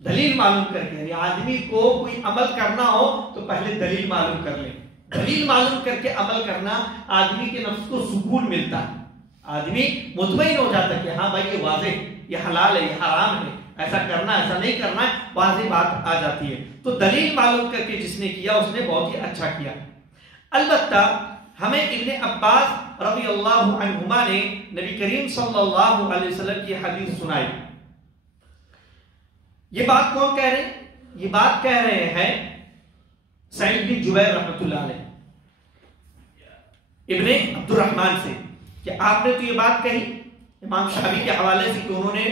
دلیل معلوم کر کے، آدمی کو کوئی عمل کرنا ہو تو پہلے دلیل معلوم کر لے. دلیل معلوم کر کے عمل کرنا آدمی کے نفس کو سکون ملتا ہے، آدمی مطمئن ہو جاتا ہے کہ ہاں بھائی یہ واضح، یہ حلال ہے، یہ حرام ہے، ایسا کرنا ایسا نہیں کرنا ہے، واضح بات آ جاتی ہے. تو دلیل معلوم کر کے جس نے کیا اس نے بہت ہی اچھا کیا. البتہ ہمیں ابن عباس رضی اللہ عنہما نے نبی کریم صلی اللہ علیہ وسلم کی حدیث سنائی. یہ بات کون کہہ رہے ہیں؟ یہ بات کہہ رہے ہیں سعید بن جبیر رحمۃ اللہ علیہ ابن عبد الرحمن سے کہ آپ نے تو یہ بات کہی امام شافعی کے حوالے سے کہ انہوں نے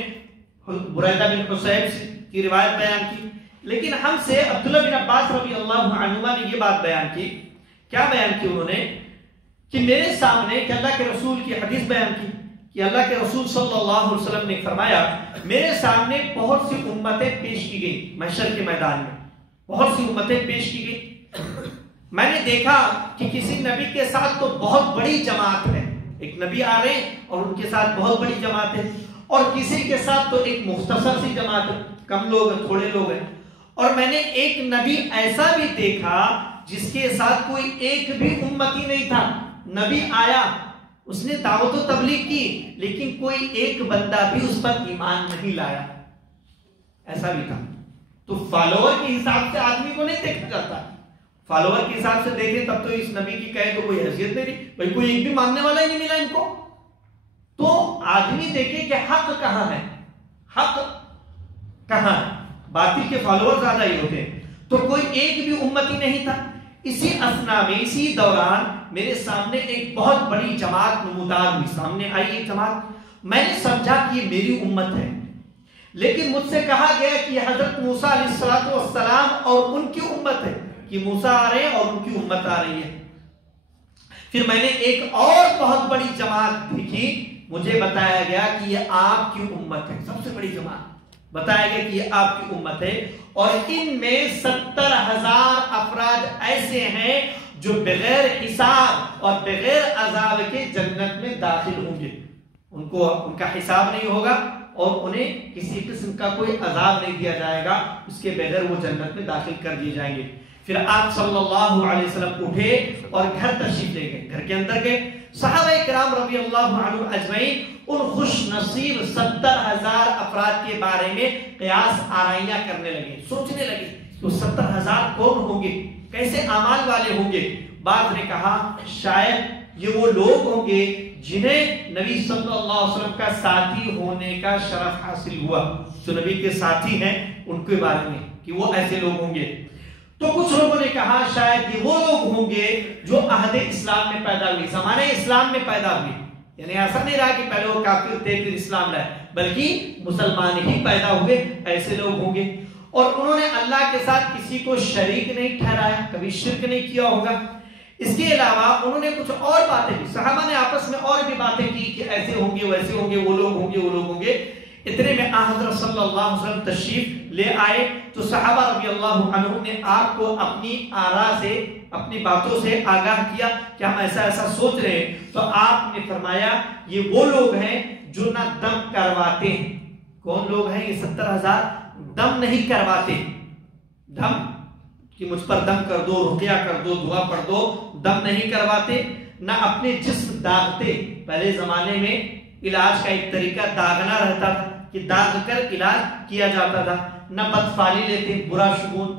بریدہ بن حصیب کی روایت بیان کی، لیکن ہم سے عبداللہ بن عباس رضی اللہ عنہما نے یہ بات بیان کی. کیا بیان کی انہوں نے کہ میرے سامنے، کہ اللہ کے رسول کی حدیث بیان کی کہ اللہ کے رسول صلی اللہ علیہ وسلم نے فرمایا میرے سامنے بہت سی امتیں پیش کی گئی، محشر کے میدان میں بہت سی امتیں پیش کی گئی. میں نے دیکھا کہ کسی نبی کے ساتھ تو بہت بڑی جماعت ہے، ایک نبی آ رہے ہیں اور ان کے ساتھ بہت بڑی جماعت ہے، اور کسی کے ساتھ تو ایک مختصر سی جماعت ہے، کم لوگ ہیں، تھوڑے لوگ ہیں. اور میں نے ایک نبی ایسا بھی دیکھا جس کے ساتھ کوئی ایک بھی امتی نہیں تھا. نبی آیا، اس نے دعوت و تبلیغ کی، لیکن کوئی ایک بندہ بھی اس پر ایمان نہیں لایا. ایسا بھی تھا. تو فالوور کے حساب سے آدمی کو نہیں دیکھا جاتا. فالوور کے حساب سے دیکھیں تب تو اس نبی کی کہے تو کوئی حیثیت نہیں رہی، بھائی کوئی ایک بھی ماننے والا ہی نہیں ملا ان کو. تو آدمی دیکھے کہ حق کہاں ہے، حق کہاں ہے. باطل کے فالوور زیادہ ہی ہوتے ہیں. تو کوئی ایک بھی امتی نہیں تھا. اسی اثنا میں، اسی دوران میرے سامنے ایک بہت بڑی جماعت نمودار ہوئی، سامنے آئی ایک جماعت. میں نے سمجھا کہ یہ میری امت ہے، لیکن مجھ سے کہا گیا کہ یہ حضرت موسیٰ علیہ السلام اور ان کی امت ہے، کہ موسیٰ آ رہے ہیں اور ان کی امت آ رہی ہے. پھر میں نے ایک اور بہت بڑی جماعت دیکھی، مجھے بتایا گیا کہ یہ آپ کی امت ہے، سب سے بڑی جماعت بتایا گیا کہ یہ آپ کی امت ہے، اور ان میں 70,000 افراد ایسے ہیں جو بغیر حساب اور بغیر عذاب کے جنت میں داخل ہوں گے. ان کو ان کا حساب نہیں ہوگا اور انہیں کسی قسم کا کوئی عذاب نہیں دیا جائے گا، اس کے بغیر وہ جنت میں داخل کر دیے جائیں گے. پھر آپ صلی اللہ علیہ وسلم اٹھے اور گھر تشریف لے گئے، گھر کے اندر گئے. صحابہ کرام رضی اللہ عنہم اجمعین ان خوش نصیب 70,000 افراد کے بارے میں قیاس آرائیاں کرنے لگے، سوچنے لگے تو 70,000 کون ہوں گے، کیسے اعمال والے ہوں گے. بعض نے کہا شاید یہ وہ لوگ ہوں گے جنہیں نبی صلی اللہ علیہ وسلم کا ساتھی ہونے کا شرف حاصل ہوا، جو نبی کے ساتھی ہیں ان کے بارے میں کہ وہ ایسے لوگ ہوں گے. تو کچھ لوگوں نے کہا شاید یہ وہ لوگ ہوں گے جو عہد اسلام میں پیدا ہوئے، زمانہ اسلام میں پیدا ہوئے. یعنی ایسا نہیں رہا کہ پہلے وہ کافر تھے پھر اسلام لائے، بلکہ مسلمان ہی پیدا ہوئے، ایسے لوگ ہوں گے. اور انہوں نے اللہ کے ساتھ کسی کو شریک نہیں ٹھہرایا، کبھی شرک نہیں کیا ہوگا. اس کے علاوہ انہوں نے کچھ اور باتیں بھی، صحابہ نے آپس میں اور بھی باتیں کی کہ ایسے ہوں گے ویسے ہوں گے، وہ لوگ ہوں گے وہ لوگ ہوں گے۔ اتنے میں حضرت صلی اللہ علیہ وسلم تشریف لے آئے تو صحابہ رضی اللہ عنہم نے آپ کو اپنی آراء سے، اپنی باتوں سے آگاہ کیا کہ ہم ایسا ایسا سوچ رہے ہیں۔ تو آپ نے فرمایا یہ وہ لوگ ہیں جو نہ دم کرواتے ہیں۔ کون لوگ ہیں یہ 70,000؟ دم نہیں کرواتے، دم کہ مجھ پر دم کر دو، رقیہ کر دو، دعا پڑھ دو، دم نہیں کرواتے، نہ اپنے جسم داغتے۔ پہلے زمانے میں علاج کا ایک طریقہ داغنا رہتا تھا کہ داغ کر علاج کیا جاتا تھا۔ نہ بدفعلی لیتے، برا شگون،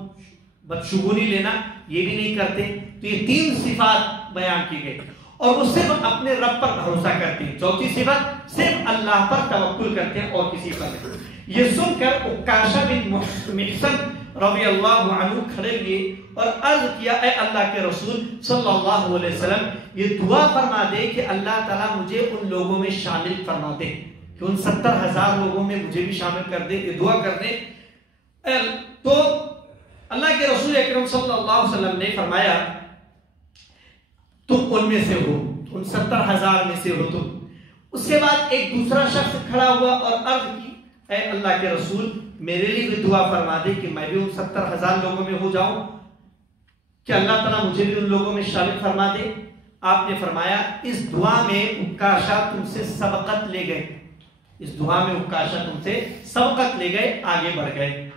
بدشگونی لینا یہ بھی نہیں کرتے۔ تو یہ 3 صفات بیان کی گئی، اور وہ صرف اپنے رب پر بھروسہ کرتے ہیں۔ چوتھی صفت، صرف اللہ پر توکل کرتے ہیں اور کسی پر نہیں۔ یہ سن کر عکاشہ بن محصن رضی اللہ عنہ کھڑے ہوئے اور عرض کیا، اے اللہ کے رسول صلی اللہ علیہ وسلم، یہ دعا فرما دے کہ اللہ تعالیٰ مجھے ان لوگوں میں شامل فرما دے، کہ ان 70,000 لوگوں میں مجھے بھی شامل کر دے، یہ دعا کر دے۔ تو اللہ کے رسول اکرم صلی اللہ علیہ وسلم نے فرمایا تم ان میں سے ہو، ان 70,000 میں سے ہو تم۔ اس کے بعد ایک دوسرا شخص کھڑا ہوا اور عرض کی، اے اللہ کے رسول میرے لیے بھی دعا فرما دے کہ میں بھی ان 70,000 لوگوں میں ہو جاؤں، کہ اللہ تعالیٰ مجھے بھی ان لوگوں میں شامل فرما دے۔ آپ نے فرمایا اس دعا میں عکاشہ تم سے سبقت لے گئے، اس دعا میں عکاشہ تم سے سبقت لے گئے، آگے بڑھ گئے۔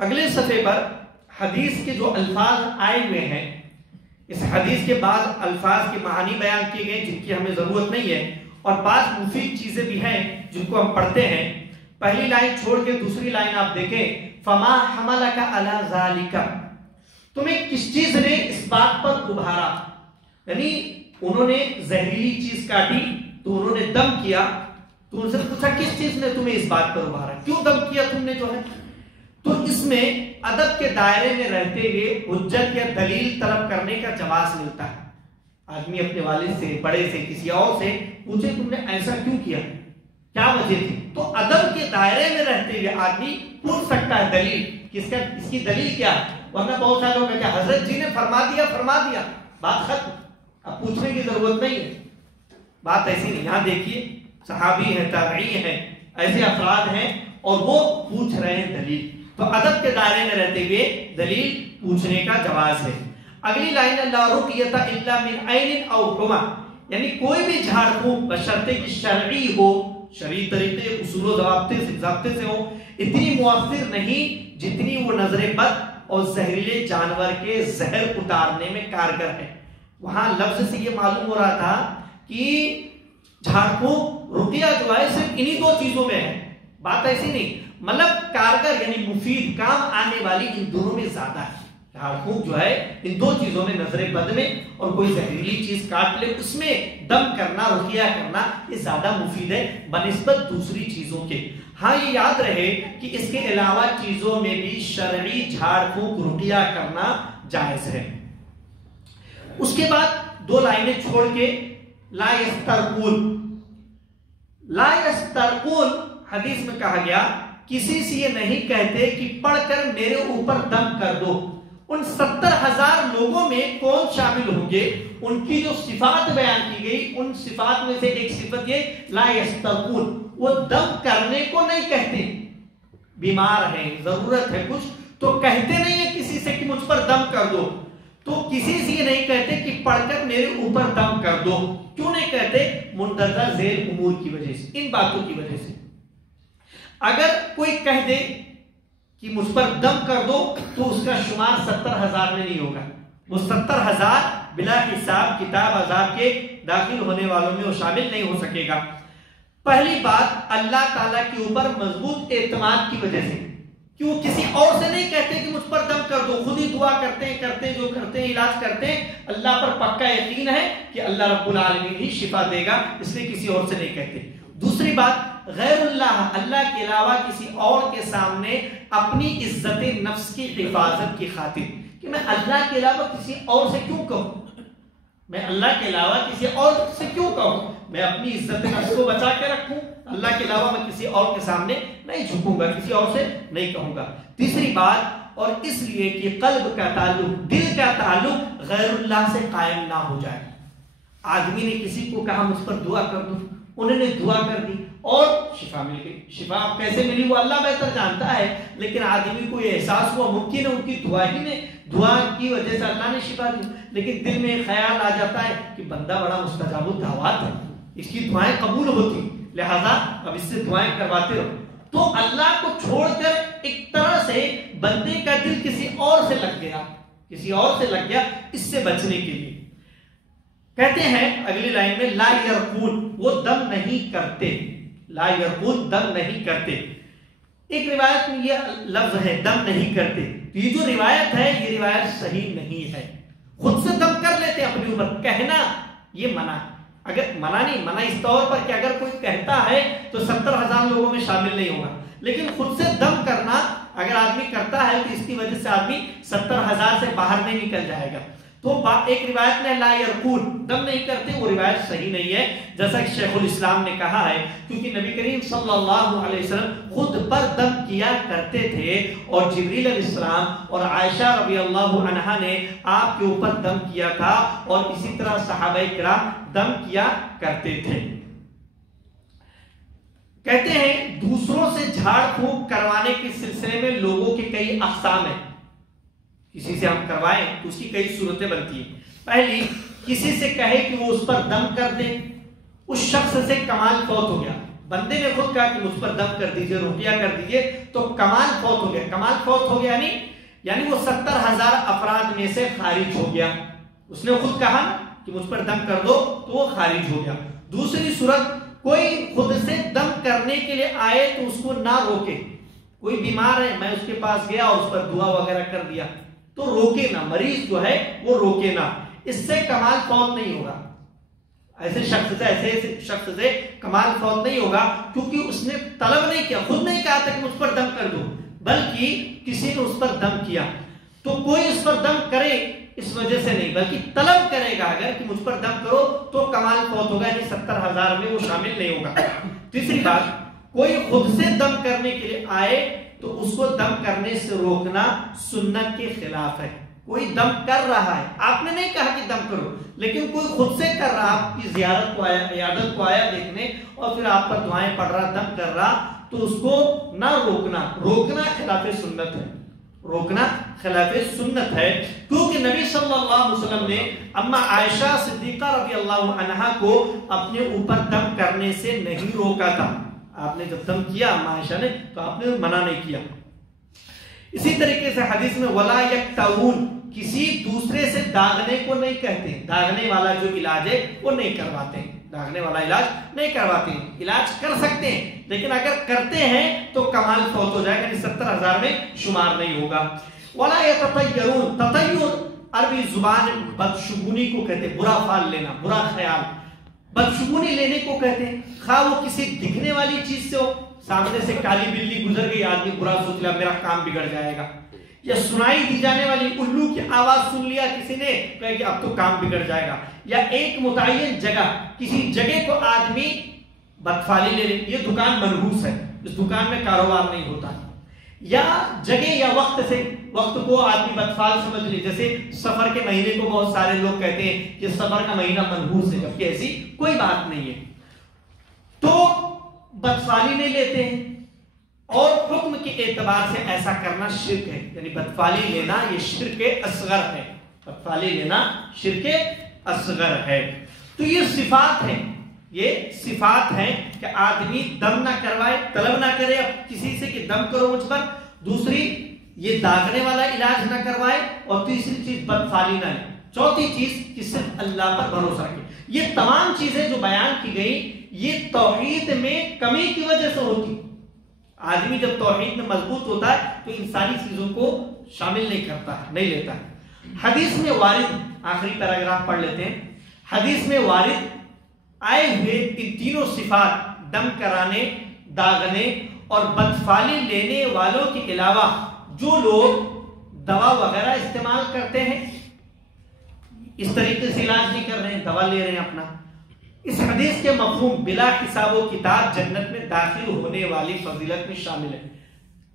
اگلے صفحے پر حدیث کے جو الفاظ آئے ہوئے ہیں، اس حدیث کے بعد الفاظ کے معانی بیان کیے گئے جن کی ہمیں ضرورت نہیں ہے، اور بعض مفید چیزیں بھی ہیں جن کو ہم پڑھتے ہیں۔ پہلی لائن چھوڑ کے دوسری لائن آپ دیکھیں، فما حملک علی ذالک، تمہیں کس چیز نے اس بات پر ابھارا؟ یعنی انہوں نے زہریلی چیز کاٹی تو انہوں نے دم کیا، تو ان سے پوچھا کس چیز نے تمہیں اس بات پر ابھارا، کیوں دم کیا تم نے جو ہے؟ تو اس میں ادب کے دائرے میں رہتے ہوئے حجت یا دلیل طلب کرنے کا جواز ملتا ہے۔ آدمی اپنے والد سے، بڑے سے، کسی اور سے پوچھے تم نے ایسا کیوں کیا، کیا وجہ تھی، تو ادب کے دائرے میں رہتے ہوئے آدمی پوچھ سکتا ہے دلیل، اس کی دلیل کیا ہے۔ ورنہ بہت سارے لوگ کہتے ہیں حضرت جی نے فرما دیا، بات ختم، اب پوچھنے کی ضرورت نہیں ہے۔ بات ایسی نہیں، یہاں دیکھیے صحابی ہیں، تابعی ہیں، ایسے افراد ہیں اور وہ پوچھ رہے ہیں دلیل، تو ادب کے دائرے میں رہتے ہوئے دلیل پوچھنے کا جواز ہے۔ اگلی لائن لا رقیۃ الا من عین او حما، یعنی کوئی بھی جھاڑ پھونک بشرطے کی شرعی ہو، شرعی طریقے اصول و ضابطے سے ہو، اتنی مؤثر نہیں جتنی وہ نظر بد اور زہریلے جانور کے زہر اتارنے میں کارگر ہے۔ وہاں لفظ سے یہ معلوم ہو رہا تھا کہ جھاڑ پھونک رقیہ جو ہے صرف انہی 2 چیزوں میں ہے، بات ایسی نہیں، مطلب کارگر یعنی مفید، کام آنے والی ان دونوں میں زیادہ ہے۔ جھاڑ پھونک جو ہے ان 2 چیزوں میں، نظر بد میں اور کوئی زہریلی چیز کاٹ لے اس میں دم کرنا، رقیہ کرنا، یہ زیادہ مفید ہے بنسبت دوسری چیزوں کے۔ ہاں یہ یاد رہے کہ اس کے علاوہ چیزوں میں بھی شرعی جھاڑ پھونک رقیہ کرنا جائز ہے۔ اس کے بعد 2 لائنیں چھوڑ کے لا یسترقون، لا یسترقون حدیث میں کہا گیا کسی سے یہ نہیں کہتے کہ پڑھ کر میرے اوپر دم کر دو۔ ان 70,000 لوگوں میں کون شامل ہوں گے؟ ان کی جو صفات بیان کی گئی، ان صفات میں سے ایک صفت یہ لا یسترقون، وہ دم کرنے کو نہیں کہتے۔ بیمار ہیں، ضرورت ہے کچھ تو کہتے نہیں ہے کسی سے کہ مجھ پر دم کر دو، تو کسی سے یہ نہیں کہتے کہ پڑھ کر میرے اوپر دم کر دو۔ کیوں نہیں کہتے؟ مندرجہ ذیل امور کی وجہ سے، ان باتوں کی وجہ سے۔ اگر کوئی کہہ دے کہ مجھ پر دم کر دو تو اس کا شمار 70,000 میں نہیں ہوگا، وہ 70,000 بلا حساب کتاب عذاب کے داخل ہونے والوں میں وہ شامل نہیں ہو سکے گا۔ پہلی بات اللہ تعالیٰ کے اوپر مضبوط اعتماد کی وجہ سے، کہ وہ کسی اور سے نہیں کہتے کہ مجھ پر دم کر دو، خود ہی دعا کرتے ہیں جو کرتے ہیں، علاج کرتے ہیں، اللہ پر پکا یقین ہے کہ اللہ رب العالمین ہی شفا دے گا، اس لیے کسی اور سے نہیں کہتے۔ دوسری بات، غیر اللہ کے علاوہ کسی اور کے سامنے اپنی عزت نفس کی حفاظت کی خاطر کہ میں اللہ کے علاوہ کسی اور سے کیوں کہوں، میں اللہ کے علاوہ کسی اور سے کیوں کہوں؟ میں اپنی عزت نفس کو بچا کے رکھوں، اللہ کے علاوہ میں کسی اور کے سامنے نہیں جھکوں گا، کسی اور سے نہیں کہوں گا۔ تیسری بات، اور اس لیے کہ قلب کا تعلق، دل کا تعلق غیر اللہ سے قائم نہ ہو جائے۔ آدمی نے کسی کو کہا مجھ پر دعا کر دو، انہوں نے دعا کر دی اور شفا مل گئی۔ شفا کیسے ملی وہ اللہ بہتر جانتا ہے، لیکن آدمی کو یہ احساس ہوا ممکن ہے ان کی دعا کی وجہ سے اللہ نے شفا دی، لیکن دل میں خیال آ جاتا ہے کہ بندہ بڑا مستجاب الدعوات ہے، اس کی دعائیں قبول ہوتی، لہذا اب اس سے دعائیں کرواتے رہو۔ تو اللہ کو چھوڑ کر ایک طرح سے بندے کا دل کسی اور سے لگ گیا، اس سے بچنے کے لیے کہتے ہیں اگلی لائن میں لا یرقون، وہ دم نہیں کرتے، لا یرقون دم نہیں کرتے۔ ایک روایت میں یہ لفظ ہے دم نہیں کرتے، تو یہ جو روایت ہے یہ روایت صحیح نہیں ہے۔ خود سے دم کر لیتے اپنے اوپر، کہنا یہ منع، اگر منع نہیں، منع اس طور پر کہ اگر کوئی کہتا ہے تو 70,000 لوگوں میں شامل نہیں ہوگا، لیکن خود سے دم کرنا اگر آدمی کرتا ہے تو اس کی وجہ سے آدمی 70,000 سے باہر نہیں نکل جائے گا۔ تو ایک روایت میں لا یرقون دم نہیں کرتے، وہ روایت صحیح نہیں ہے، جیسا کہ شیخ الاسلام نے کہا ہے، کیونکہ نبی کریم صلی اللہ علیہ وسلم خود پر دم کیا کرتے تھے، اور جبریل علیہ السلام اور عائشہ رضی اللہ عنہا نے آپ کے اوپر دم کیا تھا، اور اسی طرح صحابہ کرام دم کیا کرتے تھے۔ کہتے ہیں دوسروں سے جھاڑ پھونک کروانے کے سلسلے میں لوگوں کے کئی اقسام ہیں۔ کسی سے ہم کروائیں تو اس کی کئی صورتیں بنتی ہیں۔ پہلی، کسی سے کہے کہ وہ اس پر دم کر دے، اس شخص سے کمال فوت ہو گیا، بندے نے خود کہا کہ مجھ پر دم کر دیجئے، رقیہ کر دیجئے، تو کمال فوت ہو گیا۔ کمال فوت ہو گیا یعنی وہ 70,000 افراد میں سے خارج ہو گیا، اس نے خود کہا کہ مجھ پر دم کر دو تو وہ خارج ہو گیا۔ دوسری صورت، کوئی خود سے دم کرنے کے لیے آئے تو اس کو نہ روکے، کوئی بیمار ہے میں اس کے پاس گیا اور اس پر دعا وغیرہ کر دیا تو روکے نہ، مریض جو ہے وہ روکے نہ، اس سے کمال فوت نہیں ہوگا، ایسے شخص سے کمال فوت نہیں ہوگا، کیونکہ اس نے طلب نہیں کیا، خود نہیں کہا تھا کہ مجھ پر دم کر دو، بلکہ کسی نے اس پر دم کیا۔ تو کوئی اس پر دم کرے اس وجہ سے نہیں، بلکہ طلب کرے گا اگر کہ مجھ پر دم کرو تو کمال فوت ہوگا، یعنی 70,000 میں وہ شامل نہیں ہوگا۔ تیسری بات، کوئی خود سے دم کرنے کے لیے آئے تو اس کو دم کرنے سے روکنا سنت کے خلاف ہے۔ کوئی دم کر رہا ہے، آپ نے نہیں کہا کہ دم کرو، لیکن کوئی خود سے کر رہا، آپ کی زیارت کو آیا، عیادت کو آیا دیکھنے، اور پھر آپ پر دعائیں پڑھ رہا، دم کر رہا، تو اس کو نہ روکنا خلاف سنت ہے، روکنا خلاف سنت ہے، کیونکہ نبی صلی اللہ علیہ وسلم نے اما عائشہ صدیقہ رضی اللہ عنہا کو اپنے اوپر دم کرنے سے نہیں روکا تھا۔ آپ نے جب دم کیا اما عائشہ نے تو آپ نے منع نہیں کیا۔ اسی طریقے سے حدیث میں ولا یکتوون، کسی دوسرے سے داغنے کو نہیں کہتے، داغنے والا جو علاج ہے وہ نہیں کرواتے، داغنے والا علاج نہیں کرواتے، علاج کر سکتے ہیں لیکن اگر کرتے ہیں تو کمال فوت ہو جائے گا، یعنی 70,000 میں شمار نہیں ہوگا۔ ولا یتطیرون، تطیر عربی زبان بدشگونی کو کہتے، برا فال لینا، برا خیال، بدشگونی لینے کو کہتے ہیں، خواہ وہ کسی دکھنے والی چیز سے ہو، سامنے سے کالی بلی گزر گئی، آدمی برا سوچ لیا میرا کام بگڑ جائے گا، یا سنائی دی جانے والی الو کی آواز سن لیا کسی نے کہا کہ اب تو کام بگڑ جائے گا، یا ایک متعین جگہ، کسی جگہ کو آدمی بدفالی لے لے، یہ دکان منحوس ہے، اس دکان میں کاروبار نہیں ہوتا، یا جگہ یا وقت کو آدمی بدفال سمجھ لے، جیسے سفر کے مہینے کو بہت سارے لوگ کہتے ہیں کہ سفر کا مہینہ منحوس ہے، جبکہ ایسی کوئی بات نہیں ہے، تو بدفالی نہیں لیتے ہیں، اور حکم کے اعتبار سے ایسا کرنا شرک ہے، یعنی بدفالی لینا یہ شرک اصغر ہے، بدفالی لینا شرک اصغر ہے۔ تو یہ صفات ہیں، یہ صفات ہیں کہ آدمی دم نہ کروائے، طلب نہ کرے اب کسی سے کہ دم کرو مجھ پر، دوسری یہ داغنے والا علاج نہ کروائے، اور تیسری چیز بدفالی نہ لے، چوتھی چیز کہ صرف اللہ پر بھروسہ رکھے۔ یہ تمام چیزیں جو بیان کی گئی یہ توحید میں کمی کی وجہ سے ہوتی، آدمی جب توحید میں مضبوط ہوتا ہے تو ان ساری چیزوں کو شامل نہیں کرتا ہے، نہیں لیتا ہے۔ حدیث میں وارد، آخری پیراگراف پڑھ لیتے ہیں، حدیث میں وارد آئے ہوئے ان تینوں صفات، دم کرانے، داغنے اور بدفالی لینے والوں کے علاوہ جو لوگ دوا وغیرہ استعمال کرتے ہیں، اس طریقے سے علاج نہیں کر رہے ہیں، دوا لے رہے ہیں اپنا. اس حدیث کے مفہوم بلا حساب و کتاب جنت میں داخل ہونے والی فضیلت میں شامل ہے.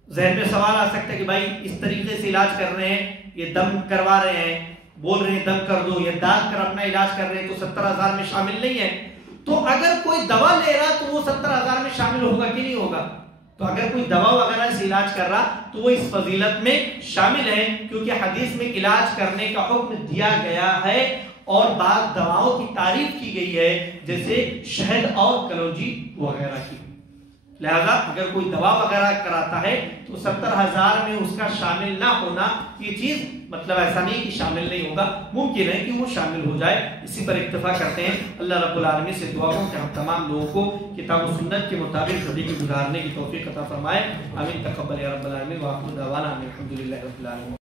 ذہن میں سوال آ سکتا ہے کہ بھائی اس طریقے سے علاج کر رہے ہیں، یہ دم کروا رہے ہیں، بول رہے ہیں دم کر دو، یا داغ کر اپنا علاج کر رہے ہیں، تو 70,000 میں شامل نہیں ہے. تو اگر کوئی دوا لے رہا تو وہ 70,000 میں شامل ہوگا کہ نہیں ہوگا؟ تو اگر کوئی دوا وغیرہ سے علاج کر رہا تو وہ اس فضیلت میں شامل ہے، کیونکہ حدیث میں علاج کرنے کا حکم دیا گیا ہے اور بعض دواؤں کی تعریف کی گئی ہے جیسے شہد اور کلونجی وغیرہ کی. لہذا اگر کوئی دوا وغیرہ کراتا ہے تو 70,000 میں اس کا شامل نہ ہونا یہ چیز مطلب ایسا نہیں کہ شامل نہیں ہوگا، ممکن ہے کہ وہ شامل ہو جائے. اسی پر اکتفا کرتے ہیں. اللہ رب العالمین سے دعا ہوں کہ ہم تمام لوگوں کو کتاب و سنت کے مطابق زندگی گزارنے کی توفیق عطا فرمائے. آمین. تقبل یا رب العالمین. وآخر دعوانا الحمدللہ رب العالمین.